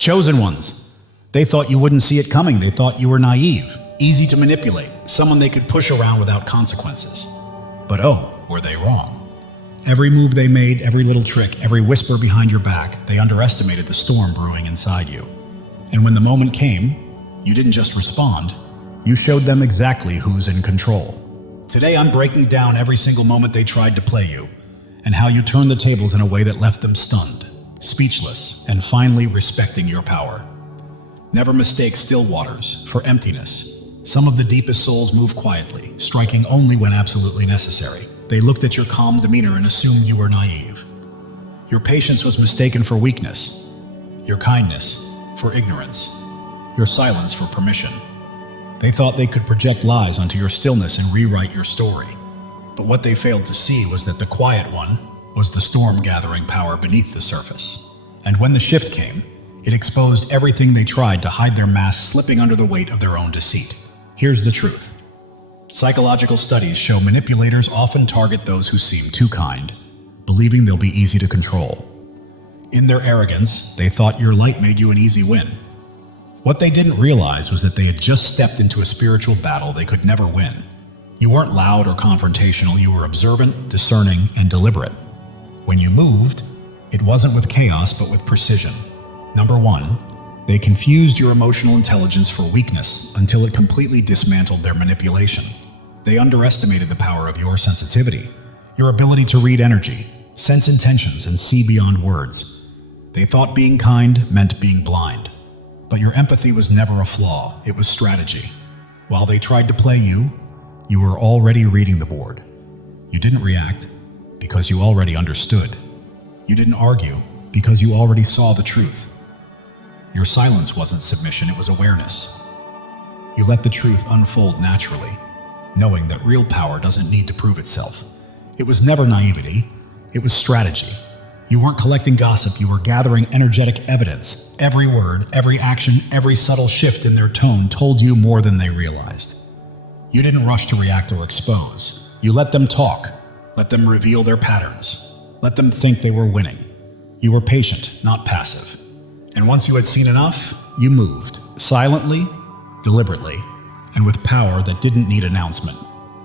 Chosen ones. They thought you wouldn't see it coming. They thought you were naive, easy to manipulate, someone they could push around without consequences. But oh, were they wrong. Every move they made, every little trick, every whisper behind your back, they underestimated the storm brewing inside you. And when the moment came, you didn't just respond, you showed them exactly who's in control. Today I'm breaking down every single moment they tried to play you, and how you turned the tables in a way that left them stunned, speechless, and finally respecting your power. Never mistake still waters for emptiness. Some of the deepest souls move quietly, striking only when absolutely necessary. They looked at your calm demeanor and assumed you were naive. Your patience was mistaken for weakness, your kindness for ignorance, your silence for permission. They thought they could project lies onto your stillness and rewrite your story. But what they failed to see was that the quiet one was the storm-gathering power beneath the surface. And when the shift came, it exposed everything they tried to hide, their masks slipping under the weight of their own deceit. Here's the truth. Psychological studies show manipulators often target those who seem too kind, believing they'll be easy to control. In their arrogance, they thought your light made you an easy win. What they didn't realize was that they had just stepped into a spiritual battle they could never win. You weren't loud or confrontational, you were observant, discerning, and deliberate. When you moved, it wasn't with chaos but with precision. Number one, they confused your emotional intelligence for weakness until it completely dismantled their manipulation. They underestimated the power of your sensitivity, your ability to read energy, sense intentions, and see beyond words. They thought being kind meant being blind. But your empathy was never a flaw, it was strategy. While they tried to play you, you were already reading the board. You didn't react because you already understood. You didn't argue because you already saw the truth. Your silence wasn't submission, it was awareness. You let the truth unfold naturally, knowing that real power doesn't need to prove itself. It was never naivety, it was strategy. You weren't collecting gossip, you were gathering energetic evidence. Every word, every action, every subtle shift in their tone told you more than they realized. You didn't rush to react or expose. You let them talk, let them reveal their patterns, let them think they were winning. You were patient, not passive. And once you had seen enough, you moved, silently, deliberately, and with power that didn't need announcement.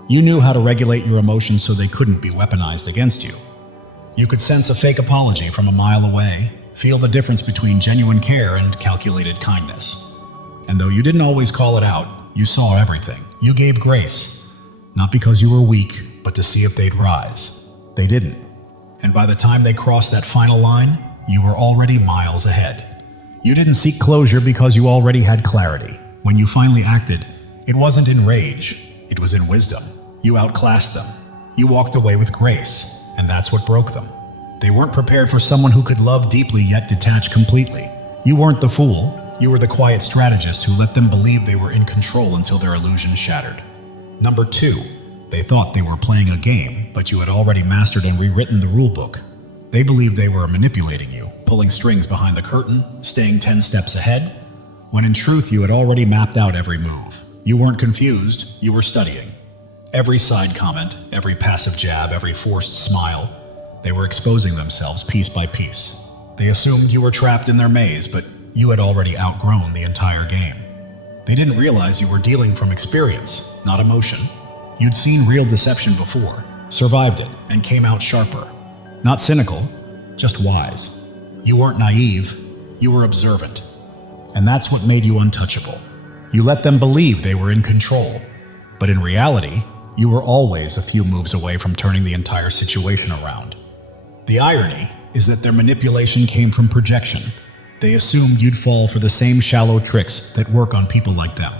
You knew how to regulate your emotions so they couldn't be weaponized against you. You could sense a fake apology from a mile away, feel the difference between genuine care and calculated kindness. And though you didn't always call it out, you saw everything. You gave grace, not because you were weak, but to see if they'd rise. They didn't. And by the time they crossed that final line, you were already miles ahead. You didn't seek closure because you already had clarity. When you finally acted, it wasn't in rage, it was in wisdom. You outclassed them. You walked away with grace, and that's what broke them. They weren't prepared for someone who could love deeply yet detach completely. You weren't the fool, you were the quiet strategist who let them believe they were in control until their illusion shattered. Number two, they thought they were playing a game, but you had already mastered and rewritten the rulebook. They believed they were manipulating you, pulling strings behind the curtain, staying 10 steps ahead, when in truth you had already mapped out every move. You weren't confused, you were studying. Every side comment, every passive jab, every forced smile, they were exposing themselves piece by piece. They assumed you were trapped in their maze, but you had already outgrown the entire game. They didn't realize you were dealing from experience, not emotion. You'd seen real deception before, survived it, and came out sharper. Not cynical, just wise. You weren't naive, you were observant. And that's what made you untouchable. You let them believe they were in control, but in reality, you were always a few moves away from turning the entire situation around. The irony is that their manipulation came from projection. They assumed you'd fall for the same shallow tricks that work on people like them.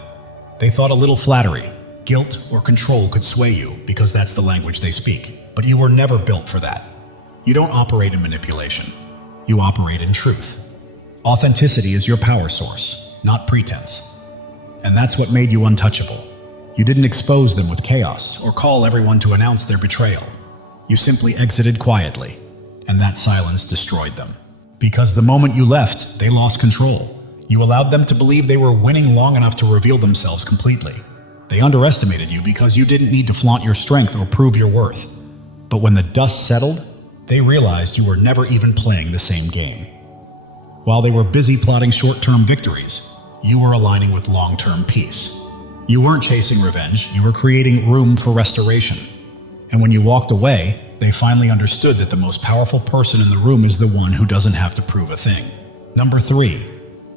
They thought a little flattery, guilt, or control could sway you because that's the language they speak, but you were never built for that. You don't operate in manipulation. You operate in truth. Authenticity is your power source, not pretense. And that's what made you untouchable. You didn't expose them with chaos or call everyone to announce their betrayal. You simply exited quietly, and that silence destroyed them. Because the moment you left, they lost control. You allowed them to believe they were winning long enough to reveal themselves completely. They underestimated you because you didn't need to flaunt your strength or prove your worth. But when the dust settled, they realized you were never even playing the same game. While they were busy plotting short-term victories, you were aligning with long-term peace. You weren't chasing revenge, you were creating room for restoration. And when you walked away, they finally understood that the most powerful person in the room is the one who doesn't have to prove a thing. Number 3,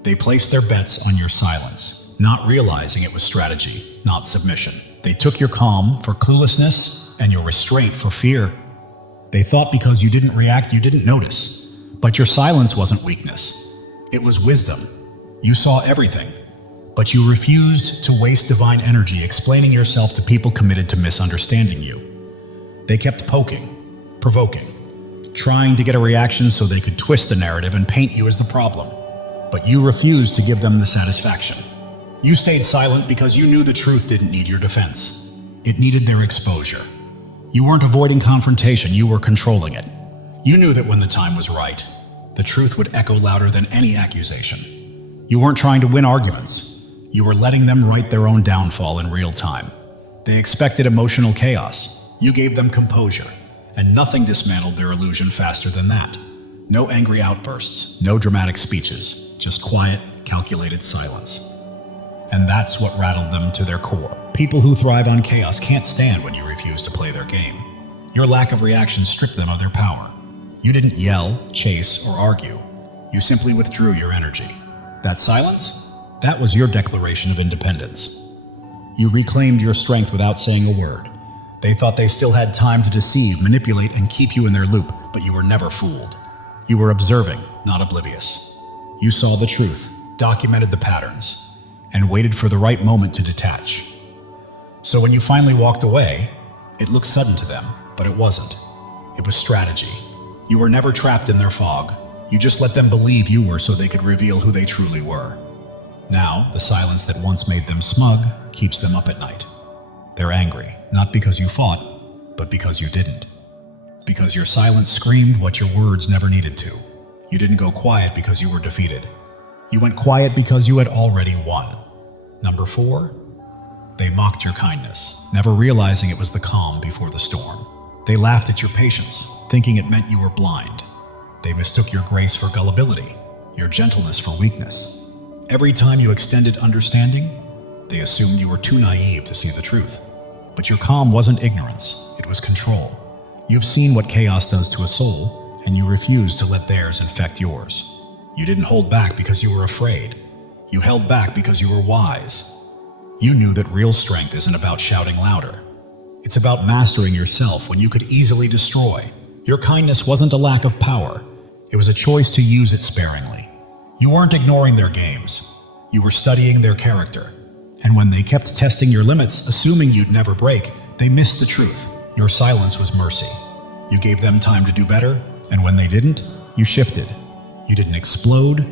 they placed their bets on your silence, not realizing it was strategy, not submission. They took your calm for cluelessness and your restraint for fear. They thought because you didn't react, you didn't notice. But your silence wasn't weakness. It was wisdom. You saw everything, but you refused to waste divine energy explaining yourself to people committed to misunderstanding you. They kept poking, provoking, trying to get a reaction so they could twist the narrative and paint you as the problem. But you refused to give them the satisfaction. You stayed silent because you knew the truth didn't need your defense. It needed their exposure. You weren't avoiding confrontation, you were controlling it. You knew that when the time was right, the truth would echo louder than any accusation. You weren't trying to win arguments. You were letting them write their own downfall in real time. They expected emotional chaos. You gave them composure, and nothing dismantled their illusion faster than that. No angry outbursts, no dramatic speeches, just quiet, calculated silence. And that's what rattled them to their core. People who thrive on chaos can't stand when you refuse to play their game. Your lack of reaction stripped them of their power. You didn't yell, chase, or argue. You simply withdrew your energy. That silence? That was your declaration of independence. You reclaimed your strength without saying a word. They thought they still had time to deceive, manipulate, and keep you in their loop, but you were never fooled. You were observing, not oblivious. You saw the truth, documented the patterns, and waited for the right moment to detach. So when you finally walked away, it looked sudden to them, but it wasn't. It was strategy. You were never trapped in their fog. You just let them believe you were so they could reveal who they truly were. Now, the silence that once made them smug keeps them up at night. They're angry, not because you fought, but because you didn't. Because your silence screamed what your words never needed to. You didn't go quiet because you were defeated. You went quiet because you had already won. Number 4, they mocked your kindness, never realizing it was the calm before the storm. They laughed at your patience, thinking it meant you were blind. They mistook your grace for gullibility, your gentleness for weakness. Every time you extended understanding, they assumed you were too naive to see the truth. But your calm wasn't ignorance, it was control. You've seen what chaos does to a soul, and you refused to let theirs infect yours. You didn't hold back because you were afraid. You held back because you were wise. You knew that real strength isn't about shouting louder. It's about mastering yourself when you could easily destroy. Your kindness wasn't a lack of power. It was a choice to use it sparingly. You weren't ignoring their games. You were studying their character. And when they kept testing your limits, assuming you'd never break, they missed the truth. Your silence was mercy. You gave them time to do better, and when they didn't, you shifted. You didn't explode,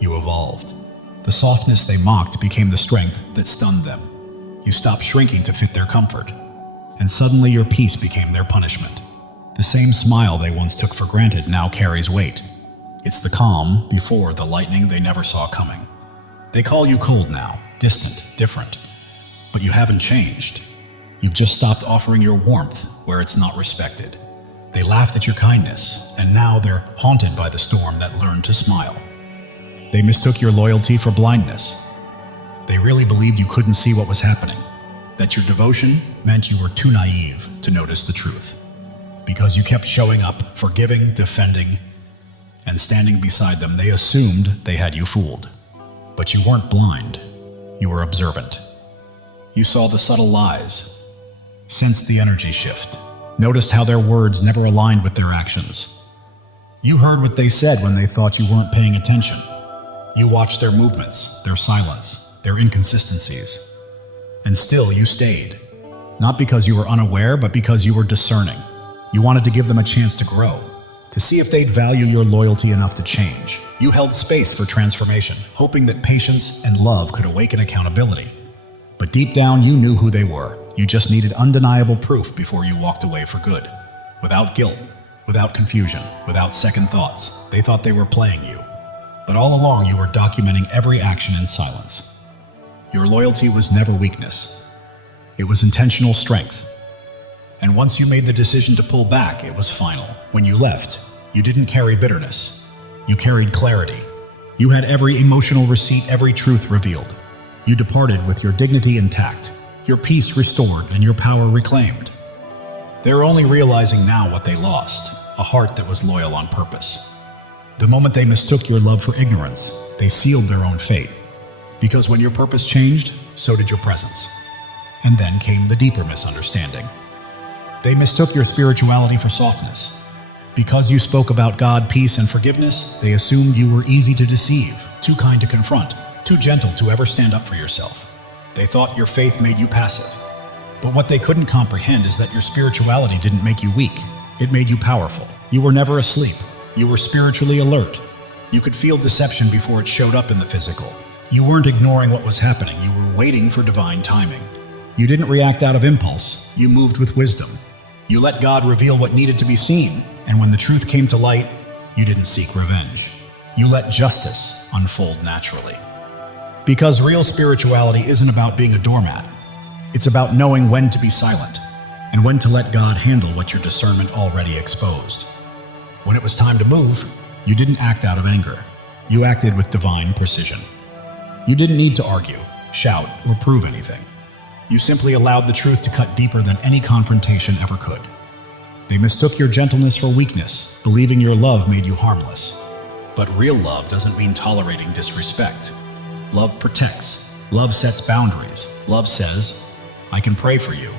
you evolved. The softness they mocked became the strength that stunned them. You stopped shrinking to fit their comfort, and suddenly your peace became their punishment. The same smile they once took for granted now carries weight. It's the calm before the lightning they never saw coming. They call you cold now, distant, different. But you haven't changed. You've just stopped offering your warmth where it's not respected. They laughed at your kindness, and now they're haunted by the storm that learned to smile. They mistook your loyalty for blindness. They really believed you couldn't see what was happening, that your devotion meant you were too naive to notice the truth. Because you kept showing up, forgiving, defending, and standing beside them, they assumed they had you fooled. But you weren't blind. You were observant. You saw the subtle lies, sensed the energy shift, noticed how their words never aligned with their actions. You heard what they said when they thought you weren't paying attention. You watched their movements, their silence, their inconsistencies. And still you stayed. Not because you were unaware, but because you were discerning. You wanted to give them a chance to grow, to see if they'd value your loyalty enough to change. You held space for transformation, hoping that patience and love could awaken accountability. But deep down, you knew who they were. You just needed undeniable proof before you walked away for good. Without guilt, without confusion, without second thoughts. They thought they were playing you. But all along, you were documenting every action in silence. Your loyalty was never weakness. It was intentional strength. And once you made the decision to pull back, it was final. When you left, you didn't carry bitterness. You carried clarity. You had every emotional receipt, every truth revealed. You departed with your dignity intact, your peace restored, and your power reclaimed. They're only realizing now what they lost, a heart that was loyal on purpose. The moment they mistook your love for ignorance, they sealed their own fate. Because when your purpose changed, so did your presence. And then came the deeper misunderstanding. They mistook your spirituality for softness. Because you spoke about God, peace, and forgiveness, they assumed you were easy to deceive, too kind to confront, too gentle to ever stand up for yourself. They thought your faith made you passive. But what they couldn't comprehend is that your spirituality didn't make you weak. It made you powerful. You were never asleep. You were spiritually alert. You could feel deception before it showed up in the physical. You weren't ignoring what was happening. You were waiting for divine timing. You didn't react out of impulse. You moved with wisdom. You let God reveal what needed to be seen. And when the truth came to light, you didn't seek revenge. You let justice unfold naturally. Because real spirituality isn't about being a doormat. It's about knowing when to be silent and when to let God handle what your discernment already exposed. When it was time to move, you didn't act out of anger. You acted with divine precision. You didn't need to argue, shout, or prove anything. You simply allowed the truth to cut deeper than any confrontation ever could. They mistook your gentleness for weakness, believing your love made you harmless. But real love doesn't mean tolerating disrespect. Love protects. Love sets boundaries. Love says, I can pray for you,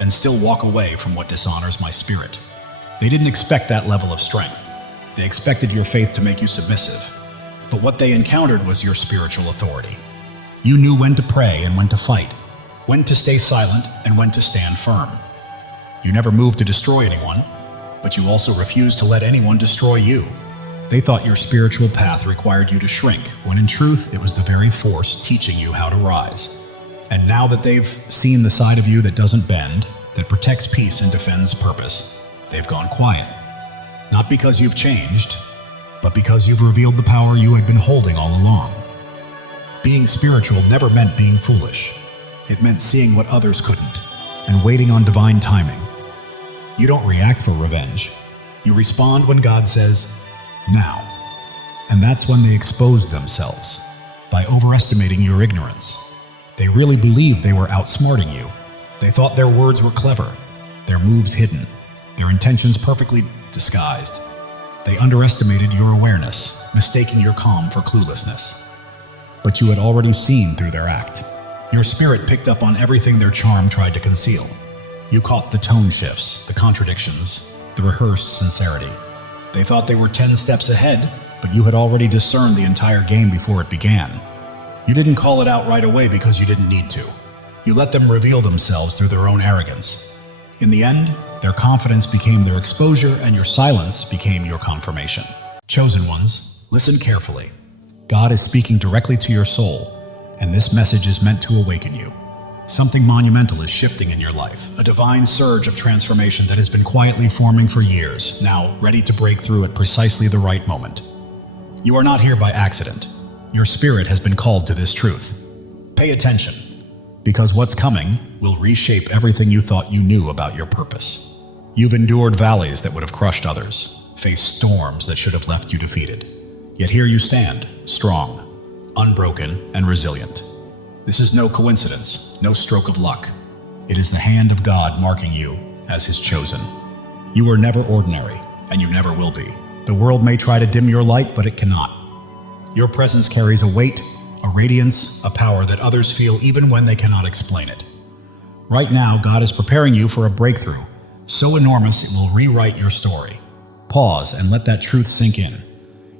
and still walk away from what dishonors my spirit. They didn't expect that level of strength. They expected your faith to make you submissive. But what they encountered was your spiritual authority. You knew when to pray and when to fight, when to stay silent and when to stand firm. You never moved to destroy anyone, but you also refused to let anyone destroy you. They thought your spiritual path required you to shrink, when in truth it was the very force teaching you how to rise. And now that they've seen the side of you that doesn't bend, that protects peace and defends purpose, they've gone quiet. Not because you've changed, but because you've revealed the power you had been holding all along. Being spiritual never meant being foolish. It meant seeing what others couldn't, and waiting on divine timing. You don't react for revenge. You respond when God says, now. And that's when they exposed themselves, by overestimating your ignorance. They really believed they were outsmarting you. They thought their words were clever, their moves hidden, their intentions perfectly disguised. They underestimated your awareness, mistaking your calm for cluelessness. But you had already seen through their act. Your spirit picked up on everything their charm tried to conceal. You caught the tone shifts, the contradictions, the rehearsed sincerity. They thought they were 10 steps ahead, but you had already discerned the entire game before it began. You didn't call it out right away because you didn't need to. You let them reveal themselves through their own arrogance. In the end, their confidence became their exposure and your silence became your confirmation. Chosen ones, listen carefully. God is speaking directly to your soul, and this message is meant to awaken you. Something monumental is shifting in your life, a divine surge of transformation that has been quietly forming for years, now ready to break through at precisely the right moment. You are not here by accident. Your spirit has been called to this truth. Pay attention, because what's coming will reshape everything you thought you knew about your purpose. You've endured valleys that would have crushed others, faced storms that should have left you defeated. Yet here you stand, strong, unbroken, and resilient. This is no coincidence, no stroke of luck. It is the hand of God marking you as His chosen. You are never ordinary, and you never will be. The world may try to dim your light, but it cannot. Your presence carries a weight, a radiance, a power that others feel even when they cannot explain it. Right now, God is preparing you for a breakthrough, so enormous it will rewrite your story. Pause and let that truth sink in.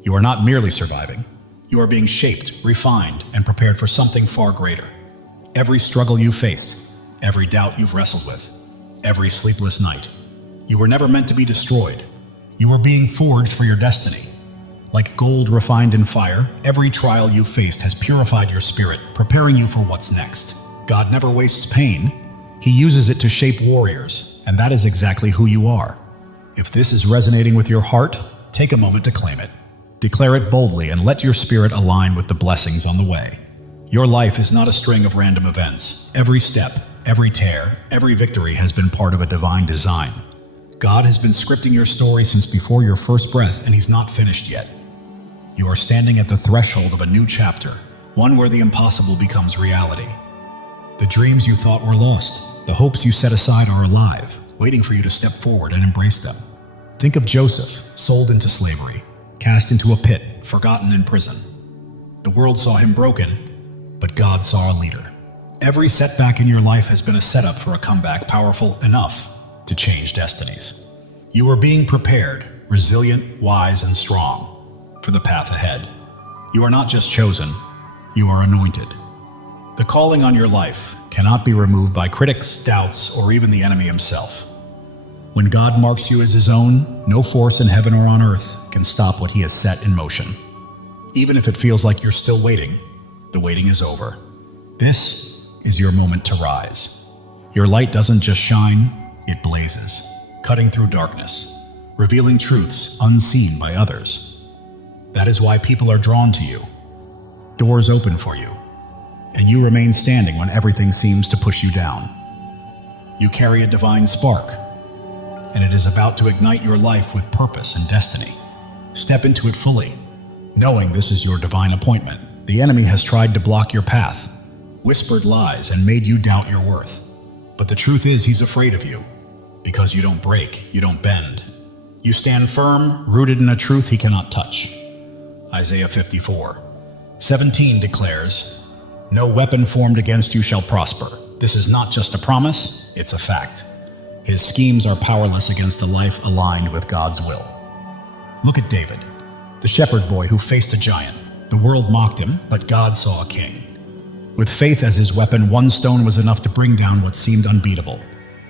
You are not merely surviving. You are being shaped, refined, and prepared for something far greater. Every struggle you faced, every doubt you've wrestled with, every sleepless night, you were never meant to be destroyed. You were being forged for your destiny. Like gold refined in fire, every trial you faced has purified your spirit, preparing you for what's next. God never wastes pain. He uses it to shape warriors, and that is exactly who you are. If this is resonating with your heart, take a moment to claim it. Declare it boldly and let your spirit align with the blessings on the way. Your life is not a string of random events. Every step, every tear, every victory has been part of a divine design. God has been scripting your story since before your first breath, and He's not finished yet. You are standing at the threshold of a new chapter, one where the impossible becomes reality. The dreams you thought were lost, the hopes you set aside are alive, waiting for you to step forward and embrace them. Think of Joseph, sold into slavery, cast into a pit, forgotten in prison. The world saw him broken, but God saw a leader. Every setback in your life has been a setup for a comeback powerful enough to change destinies. You are being prepared, resilient, wise, and strong for the path ahead. You are not just chosen, you are anointed. The calling on your life cannot be removed by critics, doubts, or even the enemy himself. When God marks you as his own, no force in heaven or on earth can stop what he has set in motion. Even if it feels like you're still waiting, the waiting is over. This is your moment to rise. Your light doesn't just shine, it blazes, cutting through darkness, revealing truths unseen by others. That is why people are drawn to you. Doors open for you, and you remain standing when everything seems to push you down. You carry a divine spark, and it is about to ignite your life with purpose and destiny. Step into it fully, knowing this is your divine appointment. The enemy has tried to block your path, whispered lies, and made you doubt your worth. But the truth is, he's afraid of you, because you don't break, you don't bend. You stand firm, rooted in a truth he cannot touch. Isaiah 54:17 declares, "No weapon formed against you shall prosper." This is not just a promise, it's a fact. His schemes are powerless against a life aligned with God's will. Look at David, the shepherd boy who faced a giant. The world mocked him, but God saw a king. With faith as his weapon, one stone was enough to bring down what seemed unbeatable.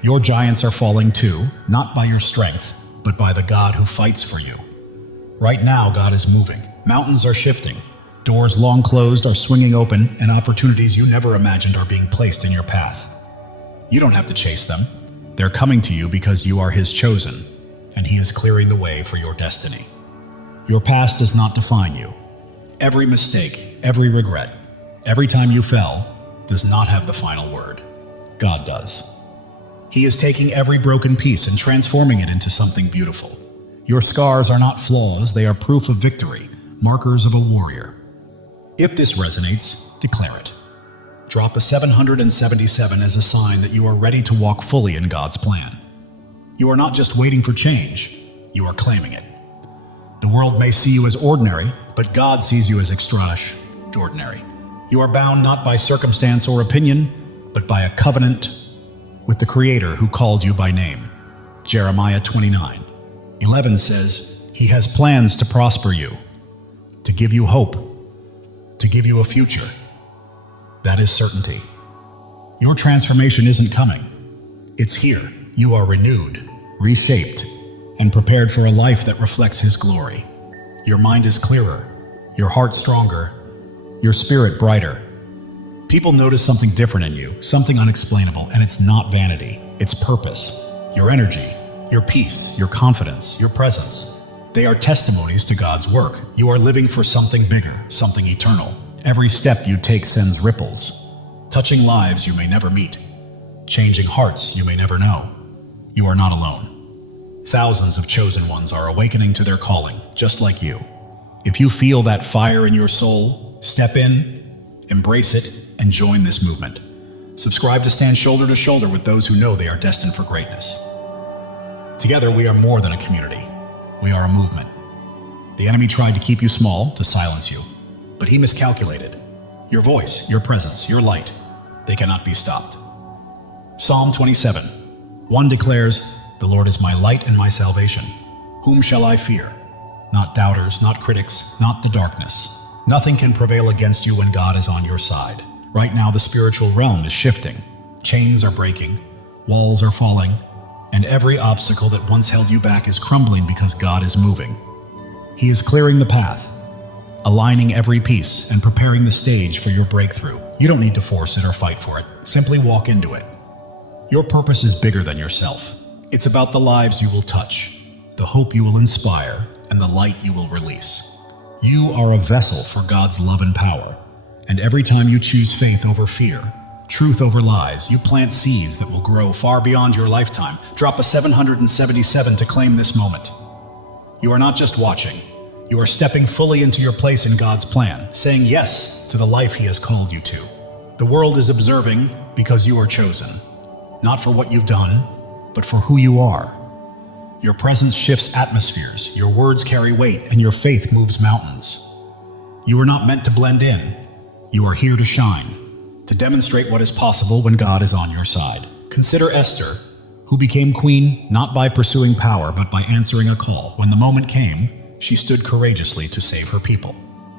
Your giants are falling too, not by your strength, but by the God who fights for you. Right now, God is moving. Mountains are shifting. Doors long closed are swinging open, and opportunities you never imagined are being placed in your path. You don't have to chase them. They're coming to you because you are his chosen, and he is clearing the way for your destiny. Your past does not define you. Every mistake, every regret, every time you fell, does not have the final word. God does. He is taking every broken piece and transforming it into something beautiful. Your scars are not flaws, they are proof of victory, markers of a warrior. If this resonates, declare it. Drop a 777 as a sign that you are ready to walk fully in God's plan. You are not just waiting for change, you are claiming it. The world may see you as ordinary, but God sees you as extraordinary. You are bound not by circumstance or opinion, but by a covenant with the Creator who called you by name. Jeremiah 29:11 says, "He has plans to prosper you, to give you hope, to give you a future." That is certainty. Your transformation isn't coming. It's here. You are renewed, reshaped, and prepared for a life that reflects his glory. Your mind is clearer, your heart stronger, your spirit brighter. People notice something different in you, something unexplainable, and it's not vanity, it's purpose. Your energy, your peace, your confidence, your presence. They are testimonies to God's work. You are living for something bigger, something eternal. Every step you take sends ripples, touching lives you may never meet, changing hearts you may never know. You are not alone. Thousands of chosen ones are awakening to their calling, just like you. If you feel that fire in your soul, step in, embrace it, and join this movement. Subscribe to stand shoulder to shoulder with those who know they are destined for greatness. Together, we are more than a community. We are a movement. The enemy tried to keep you small, to silence you, but he miscalculated. Your voice, your presence, your light, they cannot be stopped. Psalm 27:1 declares, "The Lord is my light and my salvation. Whom shall I fear?" Not doubters, not critics, not the darkness. Nothing can prevail against you when God is on your side. Right now, the spiritual realm is shifting. Chains are breaking, walls are falling, and every obstacle that once held you back is crumbling because God is moving. He is clearing the path, aligning every piece and preparing the stage for your breakthrough. You don't need to force it or fight for it. Simply walk into it. Your purpose is bigger than yourself. It's about the lives you will touch, the hope you will inspire, and the light you will release. You are a vessel for God's love and power. And every time you choose faith over fear, truth over lies, you plant seeds that will grow far beyond your lifetime. Drop a 777 to claim this moment. You are not just watching, You are stepping fully into your place in God's plan, saying yes to the life He has called you to. The world is observing because you are chosen, not for what you've done, but for who you are. Your presence shifts atmospheres, your words carry weight, and your faith moves mountains. You are not meant to blend in. You are here to shine, to demonstrate what is possible when God is on your side. Consider Esther, who became queen not by pursuing power, but by answering a call. When the moment came, she stood courageously to save her people.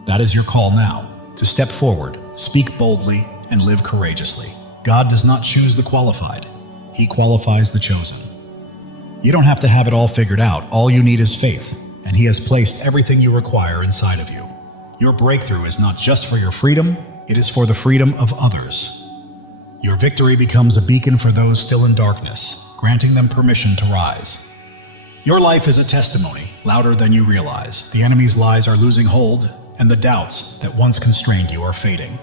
That is your call now, to step forward, speak boldly, and live courageously. God does not choose the qualified. He qualifies the chosen. You don't have to have it all figured out. All you need is faith, and He has placed everything you require inside of you. Your breakthrough is not just for your freedom, it is for the freedom of others. Your victory becomes a beacon for those still in darkness, granting them permission to rise. Your life is a testimony, louder than you realize. The enemy's lies are losing hold, and the doubts that once constrained you are fading.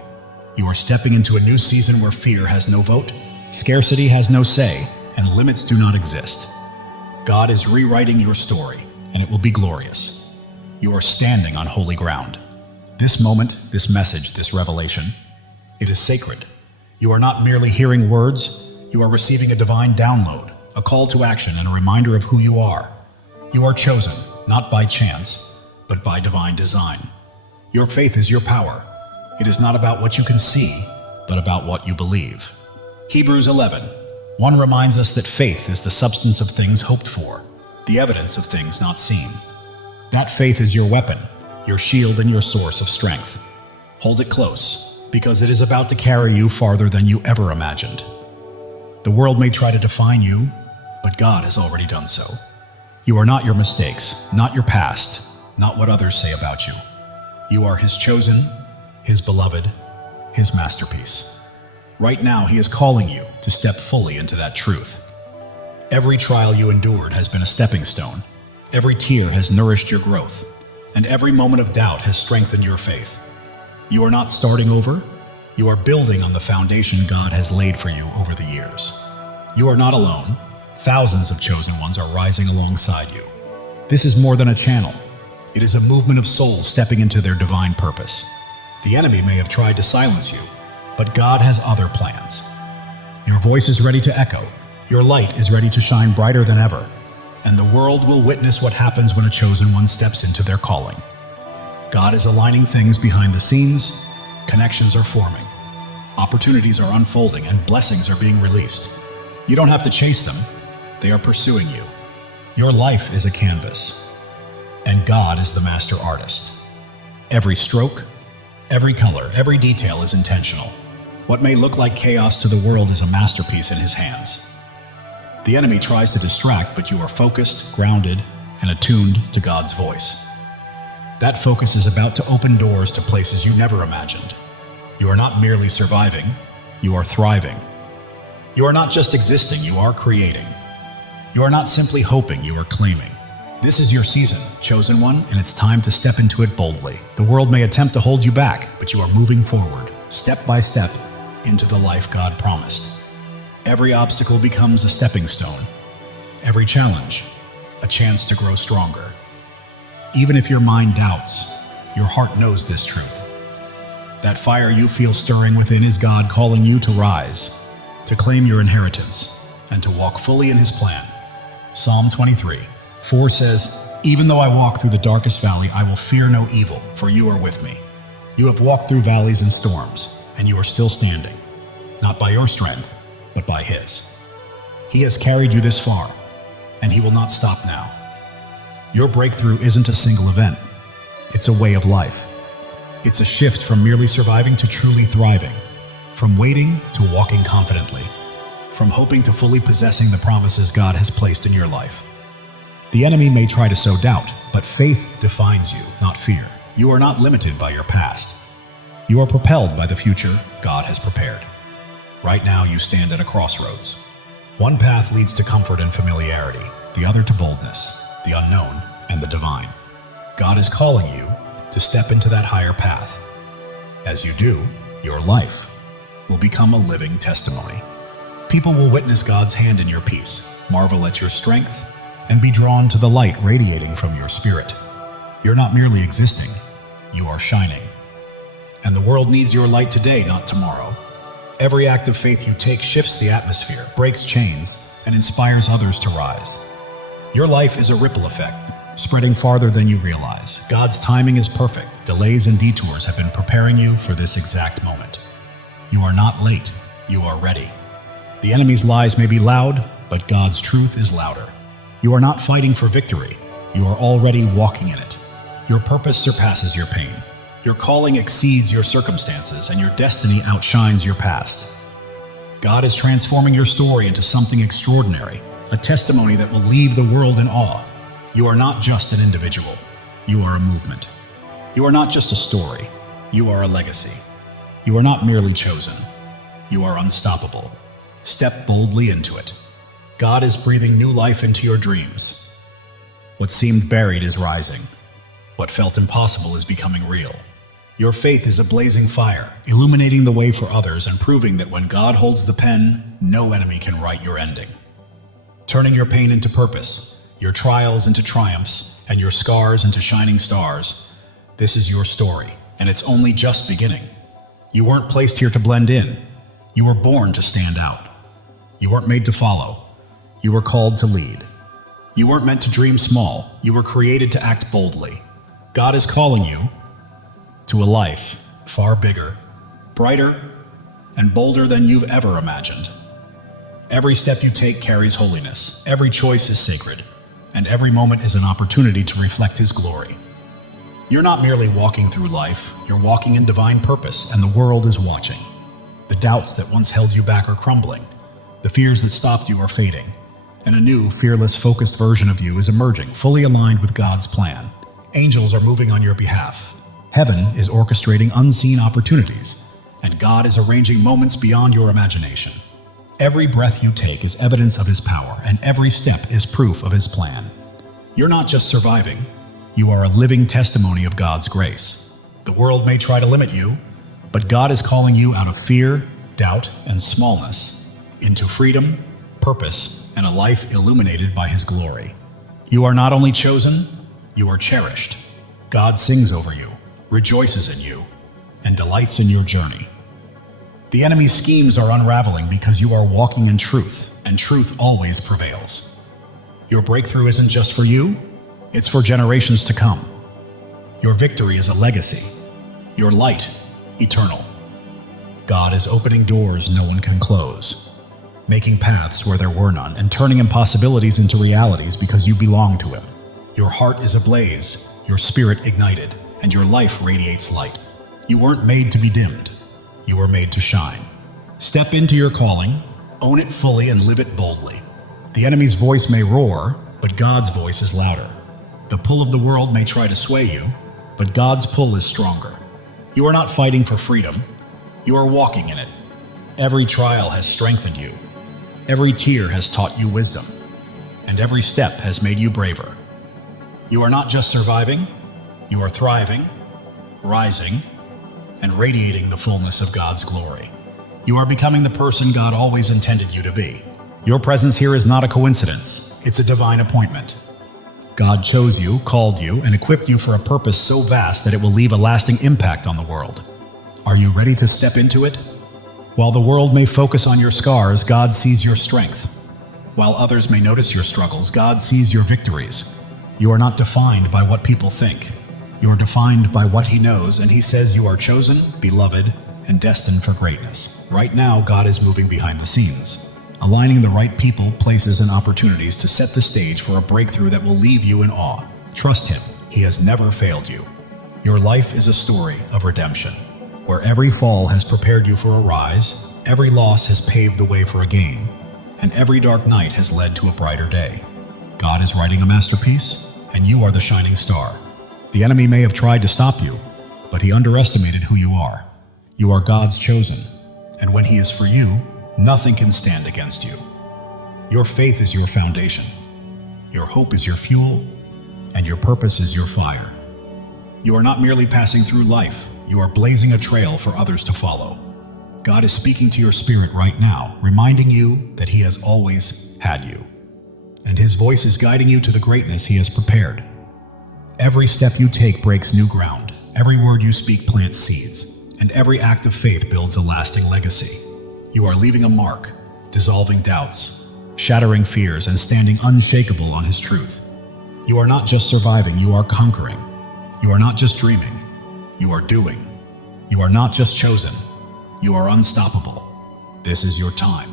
You are stepping into a new season where fear has no vote, scarcity has no say, and limits do not exist. God is rewriting your story, and it will be glorious. You are standing on holy ground. This moment, this message, this revelation, it is sacred. You are not merely hearing words, you are receiving a divine download, a call to action, and a reminder of who you are. You are chosen, not by chance, but by divine design. Your faith is your power. It is not about what you can see, but about what you believe. Hebrews 11:1 reminds us that faith is the substance of things hoped for, the evidence of things not seen. That faith is your weapon, your shield, and your source of strength. Hold it close, because it is about to carry you farther than you ever imagined. The world may try to define you, but God has already done so. You are not your mistakes, not your past, not what others say about you. You are His chosen, His beloved, His masterpiece. Right now, He is calling you to step fully into that truth. Every trial you endured has been a stepping stone. Every tear has nourished your growth, and every moment of doubt has strengthened your faith. You are not starting over. You are building on the foundation God has laid for you over the years. You are not alone. Thousands of chosen ones are rising alongside you. This is more than a channel. It is a movement of souls stepping into their divine purpose. The enemy may have tried to silence you, but God has other plans. Your voice is ready to echo. Your light is ready to shine brighter than ever, and the world will witness what happens when a chosen one steps into their calling. God is aligning things behind the scenes. Connections are forming. Opportunities are unfolding, and blessings are being released. You don't have to chase them. They are pursuing you. Your life is a canvas, and God is the master artist. Every stroke, every color, every detail is intentional. What may look like chaos to the world is a masterpiece in His hands. The enemy tries to distract, but you are focused, grounded, and attuned to God's voice. That focus is about to open doors to places you never imagined. You are not merely surviving, you are thriving. You are not just existing, you are creating. You are not simply hoping, you are claiming. This is your season, chosen one, and it's time to step into it boldly. The world may attempt to hold you back, but you are moving forward, step by step, into the life God promised. Every obstacle becomes a stepping stone. Every challenge, a chance to grow stronger. Even if your mind doubts, your heart knows this truth. That fire you feel stirring within is God calling you to rise, to claim your inheritance, and to walk fully in His plan. Psalm 23:4 says, "Even though I walk through the darkest valley, I will fear no evil, for you are with me. You have walked through valleys and storms, and you are still standing, not by your strength, but by His. He has carried you this far, and He will not stop now." Your breakthrough isn't a single event. It's a way of life. It's a shift from merely surviving to truly thriving, from waiting to walking confidently, from hoping to fully possessing the promises God has placed in your life. The enemy may try to sow doubt, but faith defines you, not fear. You are not limited by your past. You are propelled by the future God has prepared. Right now, you stand at a crossroads. One path leads to comfort and familiarity, the other to boldness, the unknown, and the divine. God is calling you to step into that higher path. As you do, your life will become a living testimony. People will witness God's hand in your peace, marvel at your strength, and be drawn to the light radiating from your spirit. You're not merely existing, you are shining. And the world needs your light today, not tomorrow. Every act of faith you take shifts the atmosphere, breaks chains, and inspires others to rise. Your life is a ripple effect, spreading farther than you realize. God's timing is perfect. Delays and detours have been preparing you for this exact moment. You are not late, you are ready. The enemy's lies may be loud, but God's truth is louder. You are not fighting for victory, you are already walking in it. Your purpose surpasses your pain. Your calling exceeds your circumstances, and your destiny outshines your past. God is transforming your story into something extraordinary, a testimony that will leave the world in awe. You are not just an individual, you are a movement. You are not just a story, you are a legacy. You are not merely chosen, you are unstoppable. Step boldly into it. God is breathing new life into your dreams. What seemed buried is rising. What felt impossible is becoming real. Your faith is a blazing fire, illuminating the way for others and proving that when God holds the pen, no enemy can write your ending. Turning your pain into purpose, your trials into triumphs, and your scars into shining stars, this is your story, and it's only just beginning. You weren't placed here to blend in. You were born to stand out. You weren't made to follow. You were called to lead. You weren't meant to dream small. You were created to act boldly. God is calling you to a life far bigger, brighter, and bolder than you've ever imagined. Every step you take carries holiness, every choice is sacred, and every moment is an opportunity to reflect His glory. You're not merely walking through life, you're walking in divine purpose, and the world is watching. The doubts that once held you back are crumbling, the fears that stopped you are fading, and a new, fearless, focused version of you is emerging, fully aligned with God's plan. Angels are moving on your behalf. Heaven is orchestrating unseen opportunities, and God is arranging moments beyond your imagination. Every breath you take is evidence of His power, and every step is proof of His plan. You're not just surviving, you are a living testimony of God's grace. The world may try to limit you, but God is calling you out of fear, doubt, and smallness into freedom, purpose, and a life illuminated by His glory. You are not only chosen, you are cherished. God sings over you, rejoices in you, and delights in your journey. The enemy's schemes are unraveling because you are walking in truth, and truth always prevails. Your breakthrough isn't just for you, it's for generations to come. Your victory is a legacy, your light eternal. God is opening doors no one can close, making paths where there were none, and turning impossibilities into realities because you belong to Him. Your heart is ablaze, your spirit ignited, and your life radiates light. You weren't made to be dimmed. You were made to shine. Step into your calling, own it fully, and live it boldly. The enemy's voice may roar, but God's voice is louder. The pull of the world may try to sway you, but God's pull is stronger. You are not fighting for freedom. You are walking in it. Every trial has strengthened you. Every tear has taught you wisdom. And every step has made you braver. You are not just surviving, you are thriving, rising, and radiating the fullness of God's glory. You are becoming the person God always intended you to be. Your presence here is not a coincidence, it's a divine appointment. God chose you, called you, and equipped you for a purpose so vast that it will leave a lasting impact on the world. Are you ready to step into it? While the world may focus on your scars, God sees your strength. While others may notice your struggles, God sees your victories. You are not defined by what people think. You are defined by what He knows, and He says you are chosen, beloved, and destined for greatness. Right now, God is moving behind the scenes, aligning the right people, places, and opportunities to set the stage for a breakthrough that will leave you in awe. Trust Him. He has never failed you. Your life is a story of redemption, where every fall has prepared you for a rise, every loss has paved the way for a gain, and every dark night has led to a brighter day. God is writing a masterpiece, and you are the shining star. The enemy may have tried to stop you, but he underestimated who you are. You are God's chosen, and when He is for you, nothing can stand against you. Your faith is your foundation, your hope is your fuel, and your purpose is your fire. You are not merely passing through life, you are blazing a trail for others to follow. God is speaking to your spirit right now, reminding you that He has always had you, and His voice is guiding you to the greatness He has prepared. Every step you take breaks new ground. Every word you speak plants seeds. And every act of faith builds a lasting legacy. You are leaving a mark, dissolving doubts, shattering fears, and standing unshakable on His truth. You are not just surviving, you are conquering. You are not just dreaming, you are doing. You are not just chosen, you are unstoppable. This is your time.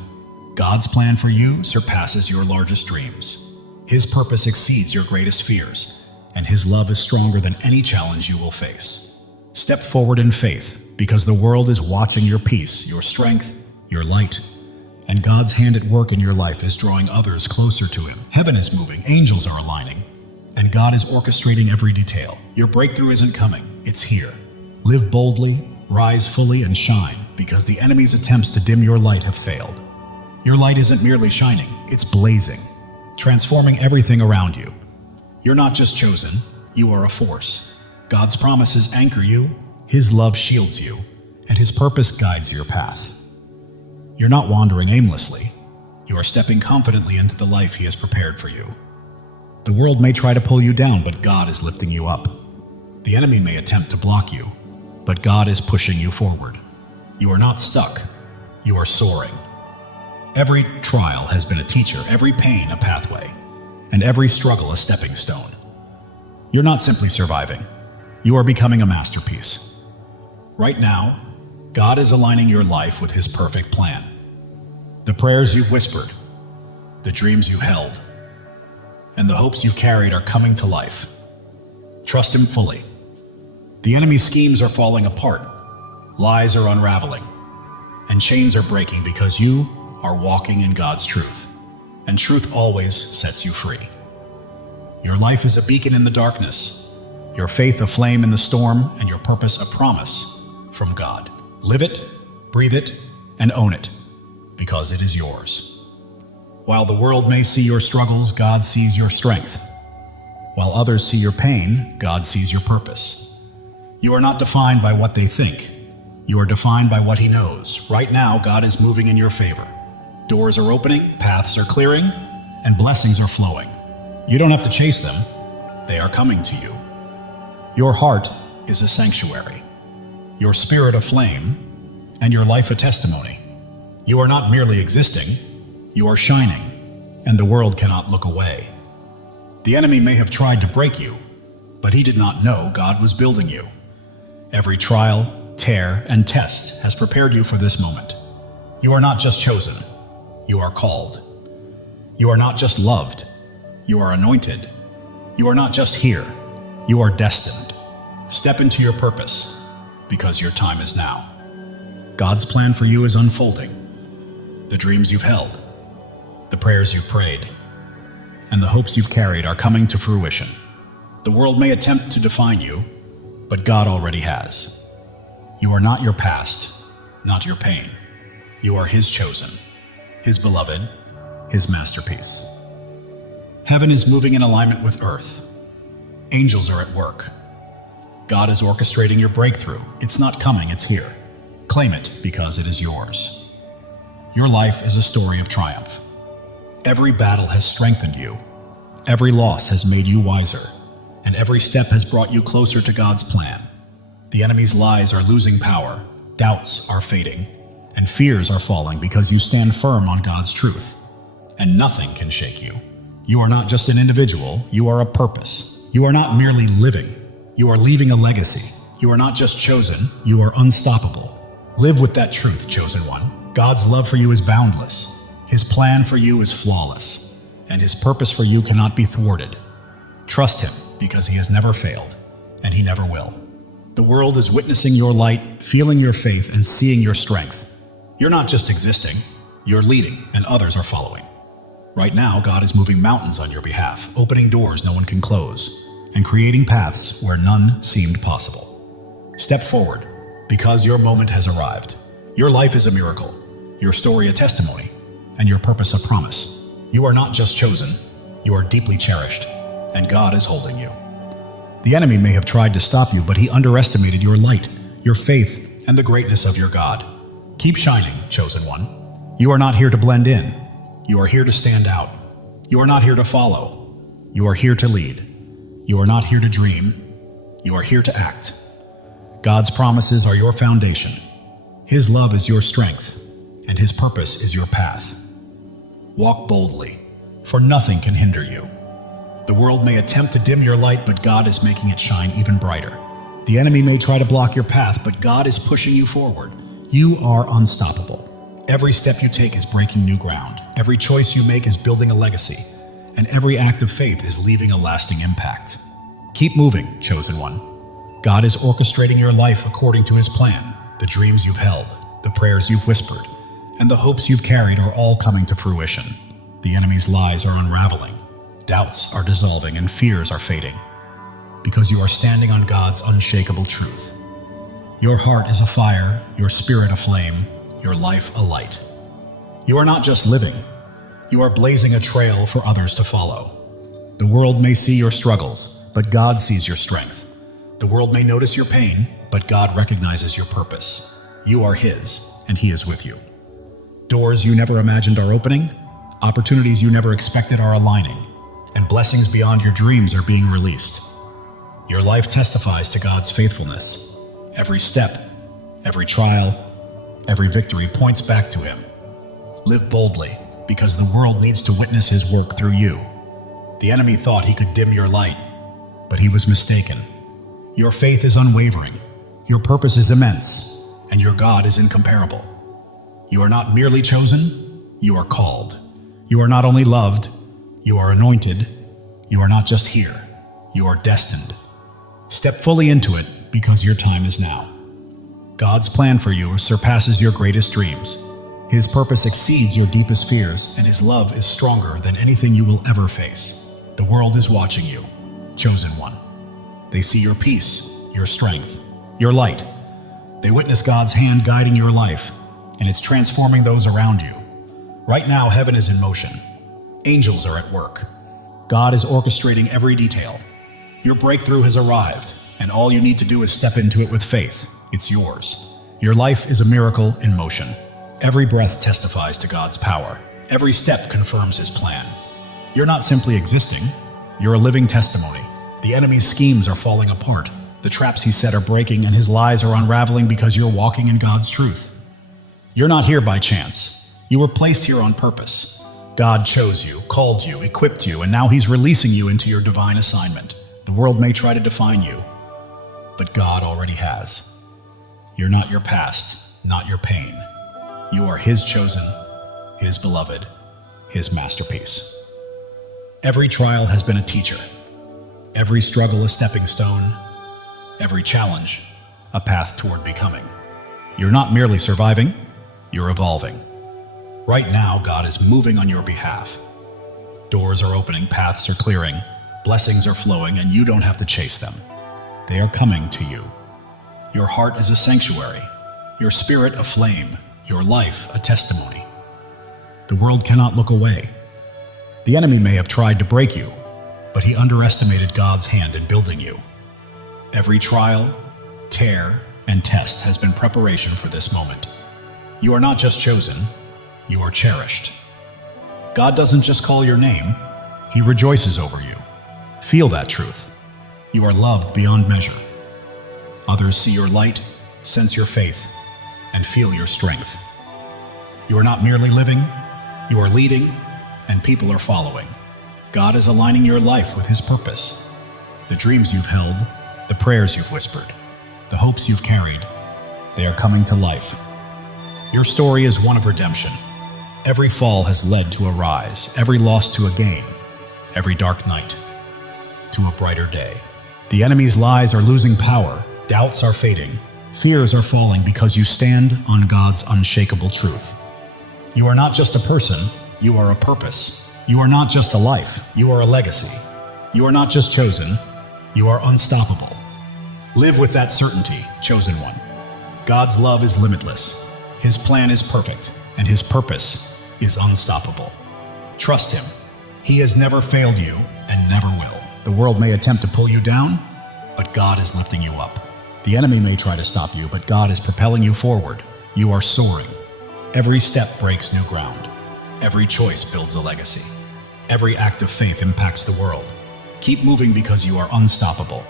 God's plan for you surpasses your largest dreams. His purpose exceeds your greatest fears, and His love is stronger than any challenge you will face. Step forward in faith, because the world is watching your peace, your strength, your light. And God's hand at work in your life is drawing others closer to Him. Heaven is moving, angels are aligning, and God is orchestrating every detail. Your breakthrough isn't coming, it's here. Live boldly, rise fully, and shine, because the enemy's attempts to dim your light have failed. Your light isn't merely shining, it's blazing, transforming everything around you. You're not just chosen, you are a force. God's promises anchor you, His love shields you, and His purpose guides your path. You're not wandering aimlessly, you are stepping confidently into the life He has prepared for you. The world may try to pull you down, but God is lifting you up. The enemy may attempt to block you, but God is pushing you forward. You are not stuck, you are soaring. Every trial has been a teacher, every pain a pathway, and every struggle a stepping stone. You're not simply surviving, you are becoming a masterpiece. Right now, God is aligning your life with His perfect plan. The prayers you've whispered, the dreams you held, and the hopes you've carried are coming to life. Trust Him fully. The enemy's schemes are falling apart, lies are unraveling, and chains are breaking because you are walking in God's truth, and truth always sets you free. Your life is a beacon in the darkness, your faith a flame in the storm, and your purpose a promise from God. Live it, breathe it, and own it, because it is yours. While the world may see your struggles, God sees your strength. While others see your pain, God sees your purpose. You are not defined by what they think. You are defined by what He knows. Right now, God is moving in your favor. Doors are opening, paths are clearing, and blessings are flowing. You don't have to chase them. They are coming to you. Your heart is a sanctuary, your spirit a flame, and your life a testimony. You are not merely existing, you are shining, and the world cannot look away. The enemy may have tried to break you, but he did not know God was building you. Every trial, tear, and test has prepared you for this moment. You are not just chosen, you are called. You are not just loved, you are anointed. You are not just here, you are destined. Step into your purpose, because your time is now. God's plan for you is unfolding. The dreams you've held, the prayers you've prayed, and the hopes you've carried are coming to fruition. The world may attempt to define you, but God already has. You are not your past, not your pain. You are His chosen, His beloved, His masterpiece. Heaven is moving in alignment with earth. Angels are at work. God is orchestrating your breakthrough. It's not coming, it's here. Claim it because it is yours. Your life is a story of triumph. Every battle has strengthened you. Every loss has made you wiser. And every step has brought you closer to God's plan. The enemy's lies are losing power, doubts are fading, and fears are falling because you stand firm on God's truth. And nothing can shake you. You are not just an individual, you are a purpose. You are not merely living, you are leaving a legacy. You are not just chosen, you are unstoppable. Live with that truth, chosen one. God's love for you is boundless. His plan for you is flawless, and His purpose for you cannot be thwarted. Trust Him, because He has never failed, and He never will. The world is witnessing your light, feeling your faith, and seeing your strength. You're not just existing, you're leading, and others are following. Right now, God is moving mountains on your behalf, opening doors no one can close, and creating paths where none seemed possible. Step forward, because your moment has arrived. Your life is a miracle, your story a testimony, and your purpose a promise. You are not just chosen, you are deeply cherished, and God is holding you. The enemy may have tried to stop you, but he underestimated your light, your faith, and the greatness of your God. Keep shining, chosen one. You are not here to blend in. You are here to stand out. You are not here to follow. You are here to lead. You are not here to dream. You are here to act. God's promises are your foundation. His love is your strength, and His purpose is your path. Walk boldly, for nothing can hinder you. The world may attempt to dim your light, but God is making it shine even brighter. The enemy may try to block your path, but God is pushing you forward. You are unstoppable. Every step you take is breaking new ground. Every choice you make is building a legacy, and every act of faith is leaving a lasting impact. Keep moving, chosen one. God is orchestrating your life according to His plan. The dreams you've held, the prayers you've whispered, and the hopes you've carried are all coming to fruition. The enemy's lies are unraveling, doubts are dissolving, and fears are fading, because you are standing on God's unshakable truth. Your heart is afire, your spirit aflame, your life a light. You are not just living, you are blazing a trail for others to follow. The world may see your struggles, but God sees your strength. The world may notice your pain, but God recognizes your purpose. You are His, and He is with you. Doors you never imagined are opening, opportunities you never expected are aligning, and blessings beyond your dreams are being released. Your life testifies to God's faithfulness. Every step, every trial, every victory points back to Him. Live boldly, because the world needs to witness His work through you. The enemy thought he could dim your light, but he was mistaken. Your faith is unwavering, your purpose is immense, and your God is incomparable. You are not merely chosen, you are called. You are not only loved, you are anointed. You are not just here, you are destined. Step fully into it, because your time is now. God's plan for you surpasses your greatest dreams. His purpose exceeds your deepest fears, and His love is stronger than anything you will ever face. The world is watching you, chosen one. They see your peace, your strength, your light. They witness God's hand guiding your life, and it's transforming those around you. Right now, heaven is in motion. Angels are at work. God is orchestrating every detail. Your breakthrough has arrived, and all you need to do is step into it with faith. It's yours. Your life is a miracle in motion. Every breath testifies to God's power. Every step confirms His plan. You're not simply existing, you're a living testimony. The enemy's schemes are falling apart. The traps he set are breaking, and his lies are unraveling because you're walking in God's truth. You're not here by chance. You were placed here on purpose. God chose you, called you, equipped you, and now He's releasing you into your divine assignment. The world may try to define you, but God already has. You're not your past, not your pain. You are His chosen, His beloved, His masterpiece. Every trial has been a teacher. Every struggle a stepping stone. Every challenge a path toward becoming. You're not merely surviving, you're evolving. Right now, God is moving on your behalf. Doors are opening, paths are clearing, blessings are flowing, and you don't have to chase them. They are coming to you. Your heart is a sanctuary, your spirit a flame, your life a testimony. The world cannot look away. The enemy may have tried to break you, but he underestimated God's hand in building you. Every trial, tear, and test has been preparation for this moment. You are not just chosen, you are cherished. God doesn't just call your name, He rejoices over you. Feel that truth. You are loved beyond measure. Others see your light, sense your faith, and feel your strength. You are not merely living, you are leading, and people are following. God is aligning your life with His purpose. The dreams you've held, the prayers you've whispered, the hopes you've carried, they are coming to life. Your story is one of redemption. Every fall has led to a rise, every loss to a gain, every dark night to a brighter day. The enemy's lies are losing power, doubts are fading, fears are falling because you stand on God's unshakable truth. You are not just a person, you are a purpose. You are not just a life, you are a legacy. You are not just chosen, you are unstoppable. Live with that certainty, chosen one. God's love is limitless. His plan is perfect, and His purpose is unstoppable. Trust Him. He has never failed you and never will. The world may attempt to pull you down, but God is lifting you up. The enemy may try to stop you, but God is propelling you forward. You are soaring. Every step breaks new ground. Every choice builds a legacy. Every act of faith impacts the world. Keep moving because you are unstoppable.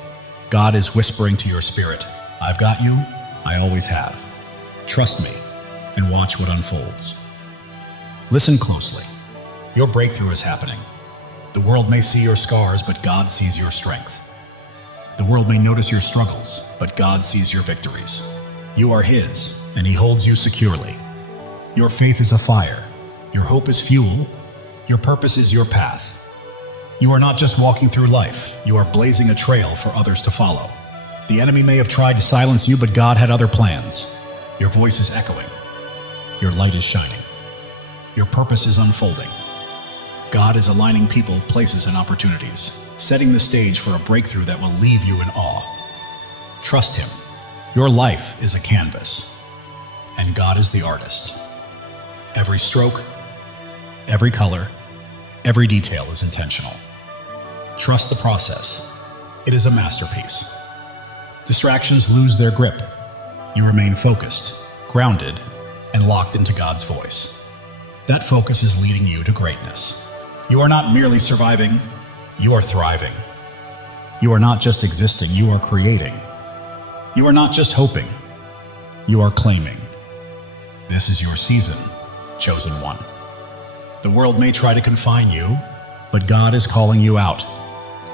God is whispering to your spirit, I've got you, I always have. Trust me, and watch what unfolds. Listen closely. Your breakthrough is happening. The world may see your scars, but God sees your strength. The world may notice your struggles, but God sees your victories. You are His, and He holds you securely. Your faith is a fire. Your hope is fuel. Your purpose is your path. You are not just walking through life, you are blazing a trail for others to follow. The enemy may have tried to silence you, but God had other plans. Your voice is echoing. Your light is shining. Your purpose is unfolding. God is aligning people, places, and opportunities, setting the stage for a breakthrough that will leave you in awe. Trust Him. Your life is a canvas, and God is the artist. Every stroke, every color, every detail is intentional. Trust the process. It is a masterpiece. Distractions lose their grip. You remain focused, grounded, and locked into God's voice. That focus is leading you to greatness. You are not merely surviving, you are thriving. You are not just existing, you are creating. You are not just hoping, you are claiming. This is your season, chosen one. The world may try to confine you, but God is calling you out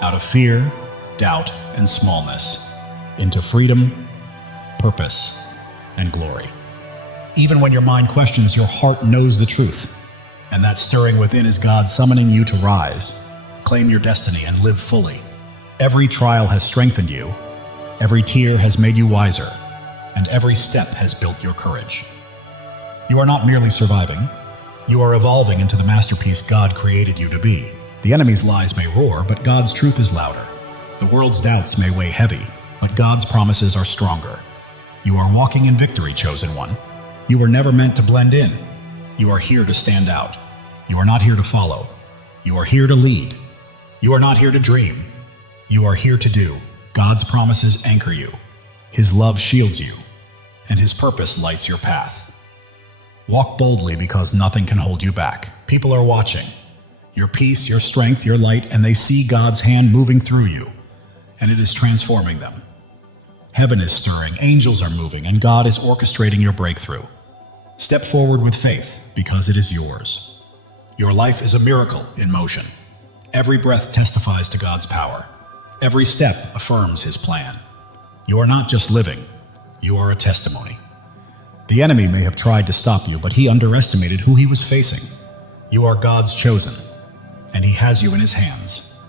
of fear, doubt, and smallness, into freedom, purpose, and glory. Even when your mind questions, your heart knows the truth, and that stirring within is God summoning you to rise, claim your destiny, and live fully. Every trial has strengthened you, every tear has made you wiser, and every step has built your courage. You are not merely surviving, you are evolving into the masterpiece God created you to be. The enemy's lies may roar, but God's truth is louder. The world's doubts may weigh heavy, but God's promises are stronger. You are walking in victory, chosen one. You were never meant to blend in. You are here to stand out. You are not here to follow. You are here to lead. You are not here to dream. You are here to do. God's promises anchor you. His love shields you, and His purpose lights your path. Walk boldly because nothing can hold you back. People are watching. Your peace, your strength, your light, and they see God's hand moving through you, and it is transforming them. Heaven is stirring, angels are moving, and God is orchestrating your breakthrough. Step forward with faith, because it is yours. Your life is a miracle in motion. Every breath testifies to God's power. Every step affirms His plan. You are not just living, you are a testimony. The enemy may have tried to stop you, but he underestimated who he was facing. You are God's chosen, and He has you in His hands.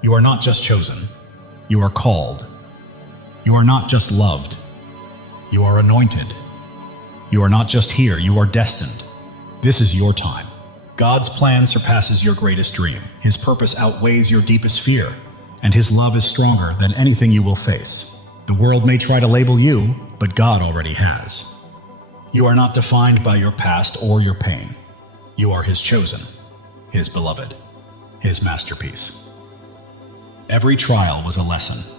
You are not just chosen, you are called. You are not just loved, you are anointed. You are not just here, you are destined. This is your time. God's plan surpasses your greatest dream. His purpose outweighs your deepest fear, and His love is stronger than anything you will face. The world may try to label you, but God already has. You are not defined by your past or your pain. You are His chosen, His beloved, His masterpiece. Every trial was a lesson.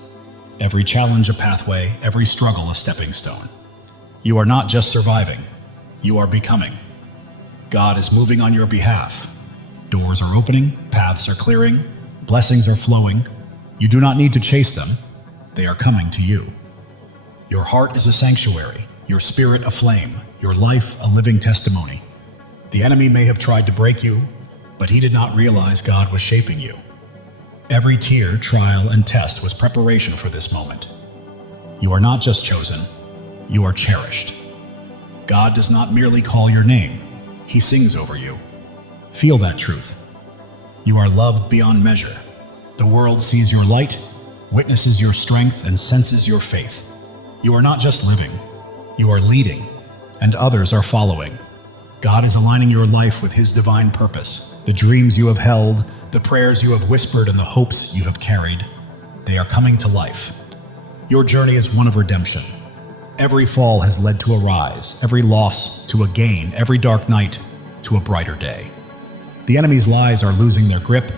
Every challenge a pathway, every struggle a stepping stone. You are not just surviving, you are becoming. God is moving on your behalf. Doors are opening, paths are clearing, blessings are flowing. You do not need to chase them, they are coming to you. Your heart is a sanctuary, your spirit a flame, your life a living testimony. The enemy may have tried to break you, but he did not realize God was shaping you. Every tear, trial, and test was preparation for this moment. You are not just chosen, you are cherished. God does not merely call your name, He sings over you. Feel that truth. You are loved beyond measure. The world sees your light, witnesses your strength, and senses your faith. You are not just living, you are leading, and others are following. God is aligning your life with His divine purpose. The dreams you have held, the prayers you have whispered, and the hopes you have carried, they are coming to life. Your journey is one of redemption. Every fall has led to a rise, every loss to a gain, every dark night to a brighter day. The enemy's lies are losing their grip,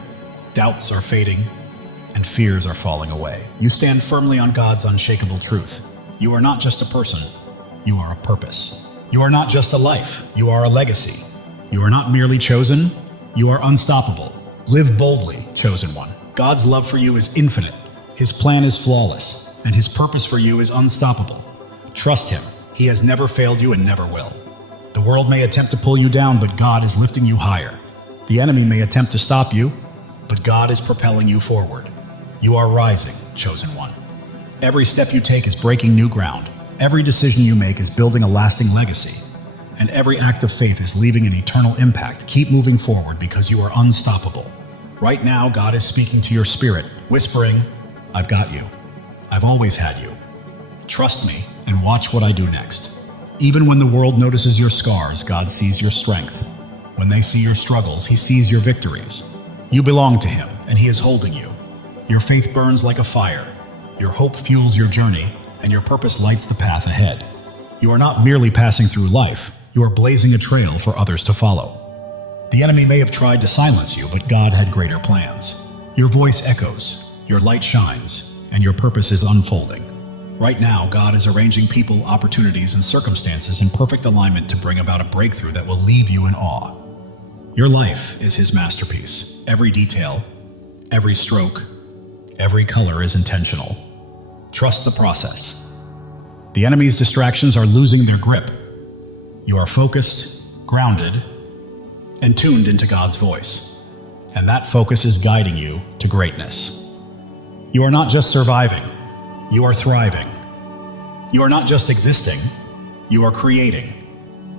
doubts are fading, and fears are falling away. You stand firmly on God's unshakable truth. You are not just a person, you are a purpose. You are not just a life, you are a legacy. You are not merely chosen, you are unstoppable. Live boldly, chosen one. God's love for you is infinite, His plan is flawless, and His purpose for you is unstoppable. Trust Him. He has never failed you and never will. The world may attempt to pull you down, but God is lifting you higher. The enemy may attempt to stop you, but God is propelling you forward. You are rising, chosen one. Every step you take is breaking new ground. Every decision you make is building a lasting legacy. And every act of faith is leaving an eternal impact. Keep moving forward because you are unstoppable. Right now, God is speaking to your spirit, whispering, "I've got you. I've always had you. Trust me and watch what I do next." Even when the world notices your scars, God sees your strength. When they see your struggles, He sees your victories. You belong to Him, and He is holding you. Your faith burns like a fire. Your hope fuels your journey, and your purpose lights the path ahead. You are not merely passing through life. You are blazing a trail for others to follow. The enemy may have tried to silence you, but God had greater plans. Your voice echoes, your light shines, and your purpose is unfolding. Right now, God is arranging people, opportunities, and circumstances in perfect alignment to bring about a breakthrough that will leave you in awe. Your life is His masterpiece. Every detail, every stroke, every color is intentional. Trust the process. The enemy's distractions are losing their grip. You are focused, grounded, and tuned into God's voice. And that focus is guiding you to greatness. You are not just surviving, you are thriving. You are not just existing, you are creating.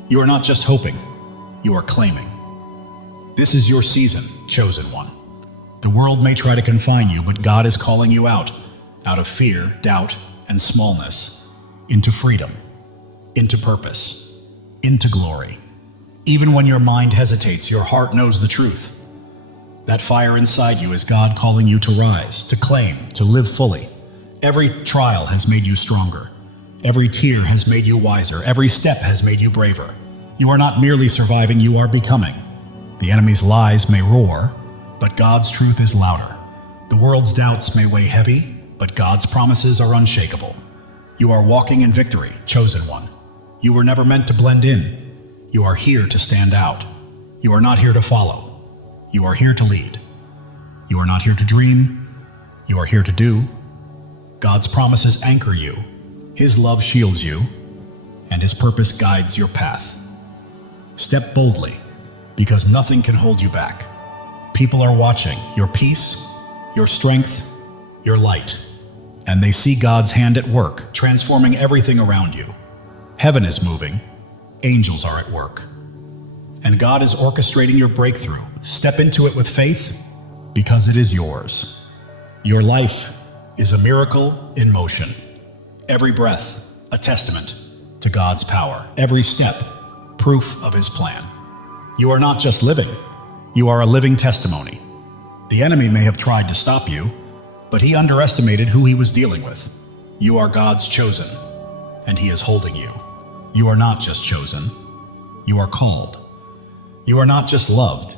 You are not just hoping, you are claiming. This is your season, chosen one. The world may try to confine you, but God is calling you out of fear, doubt, and smallness, into freedom, into purpose, into glory. Even when your mind hesitates, your heart knows the truth. That fire inside you is God calling you to rise, to claim, to live fully. Every trial has made you stronger. Every tear has made you wiser. Every step has made you braver. You are not merely surviving, you are becoming. The enemy's lies may roar, but God's truth is louder. The world's doubts may weigh heavy, but God's promises are unshakable. You are walking in victory, chosen one. You were never meant to blend in. You are here to stand out. You are not here to follow. You are here to lead. You are not here to dream. You are here to do. God's promises anchor you. His love shields you, and His purpose guides your path. Step boldly, because nothing can hold you back. People are watching your peace, your strength, your light, and they see God's hand at work, transforming everything around you. Heaven is moving, angels are at work, and God is orchestrating your breakthrough. Step into it with faith, because it is yours. Your life is a miracle in motion. Every breath, a testament to God's power. Every step, proof of His plan. You are not just living, you are a living testimony. The enemy may have tried to stop you, but he underestimated who he was dealing with. You are God's chosen, and He is holding you. You are not just chosen, you are called. You are not just loved,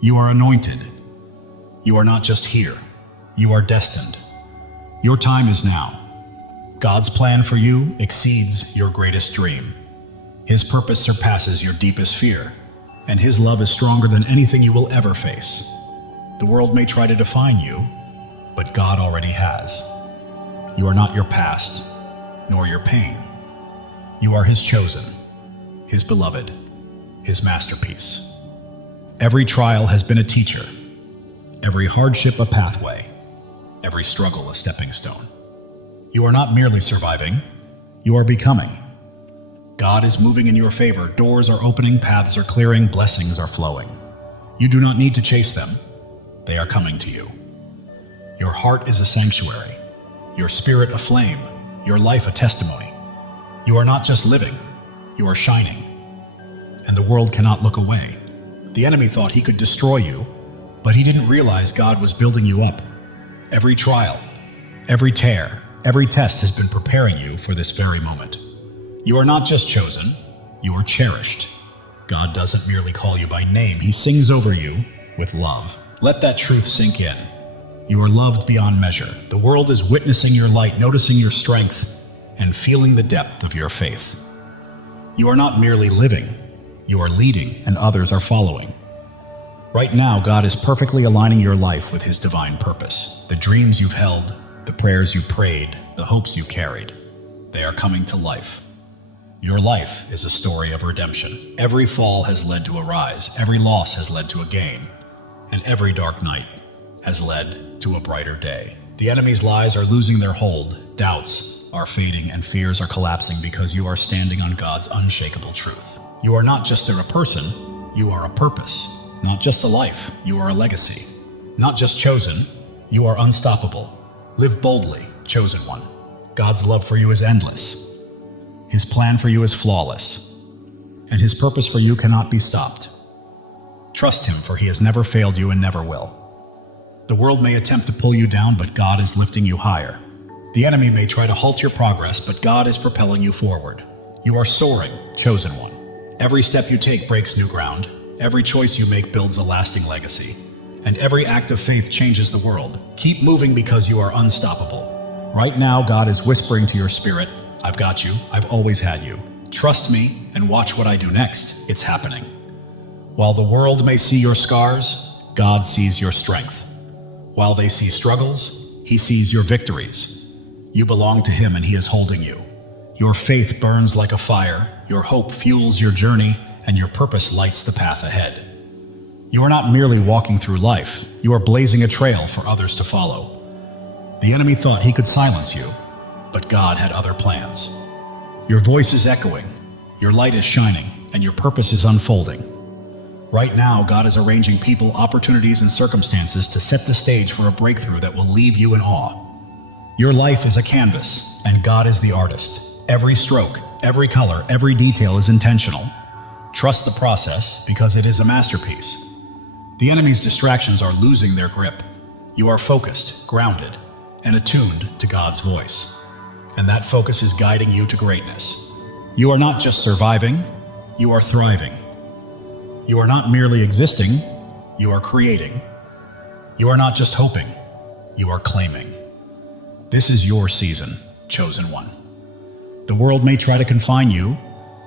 you are anointed. You are not just here, you are destined. Your time is now. God's plan for you exceeds your greatest dream. His purpose surpasses your deepest fear, and His love is stronger than anything you will ever face. The world may try to define you, but God already has. You are not your past, nor your pain. You are His chosen, His beloved, His masterpiece. Every trial has been a teacher, every hardship a pathway, every struggle a stepping stone. You are not merely surviving, you are becoming. God is moving in your favor. Doors are opening, paths are clearing, blessings are flowing. You do not need to chase them. They are coming to you. Your heart is a sanctuary, your spirit a flame, your life a testimony. You are not just living, you are shining. And the world cannot look away. The enemy thought he could destroy you, but he didn't realize God was building you up. Every trial, every tear, every test has been preparing you for this very moment. You are not just chosen, you are cherished. God doesn't merely call you by name, He sings over you with love. Let that truth sink in. You are loved beyond measure. The world is witnessing your light, noticing your strength, and feeling the depth of your faith. You are not merely living, you are leading, and others are following. Right now, God is perfectly aligning your life with His divine purpose. The dreams you've held, the prayers you prayed, the hopes you carried, they are coming to life. Your life is a story of redemption. Every fall has led to a rise, every loss has led to a gain, and every dark night has led to a brighter day. The enemy's lies are losing their hold, doubts are fading, and fears are collapsing because you are standing on God's unshakable truth. You are not just a person, you are a purpose. Not just a life, you are a legacy. Not just chosen, you are unstoppable. Live boldly, chosen one. God's love for you is endless. His plan for you is flawless. And His purpose for you cannot be stopped. Trust Him, for He has never failed you and never will. The world may attempt to pull you down, but God is lifting you higher. The enemy may try to halt your progress, but God is propelling you forward. You are soaring, chosen one. Every step you take breaks new ground. Every choice you make builds a lasting legacy. And every act of faith changes the world. Keep moving because you are unstoppable. Right now, God is whispering to your spirit, I've got you, I've always had you. Trust me and watch what I do next. It's happening. While the world may see your scars, God sees your strength. While they see struggles, He sees your victories. You belong to Him and He is holding you. Your faith burns like a fire, your hope fuels your journey, and your purpose lights the path ahead. You are not merely walking through life, you are blazing a trail for others to follow. The enemy thought he could silence you, but God had other plans. Your voice is echoing, your light is shining, and your purpose is unfolding. Right now, God is arranging people, opportunities, and circumstances to set the stage for a breakthrough that will leave you in awe. Your life is a canvas, and God is the artist. Every stroke, every color, every detail is intentional. Trust the process because it is a masterpiece. The enemy's distractions are losing their grip. You are focused, grounded, and attuned to God's voice. And that focus is guiding you to greatness. You are not just surviving, you are thriving. You are not merely existing, you are creating. You are not just hoping, you are claiming. This is your season, chosen one. The world may try to confine you,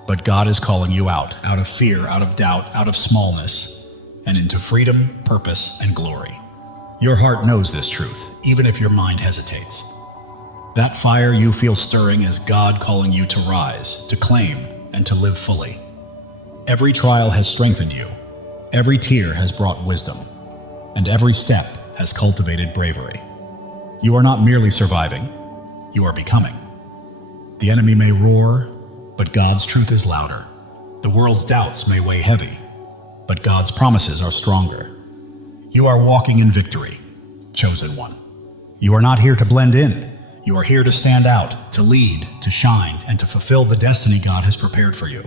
but God is calling you out of fear, out of doubt, out of smallness, and into freedom, purpose, and glory. Your heart knows this truth, even if your mind hesitates. That fire you feel stirring is God calling you to rise, to claim, and to live fully. Every trial has strengthened you, every tear has brought wisdom, and every step has cultivated bravery. You are not merely surviving, you are becoming. The enemy may roar, but God's truth is louder. The world's doubts may weigh heavy, but God's promises are stronger. You are walking in victory, chosen one. You are not here to blend in. You are here to stand out, to lead, to shine, and to fulfill the destiny God has prepared for you.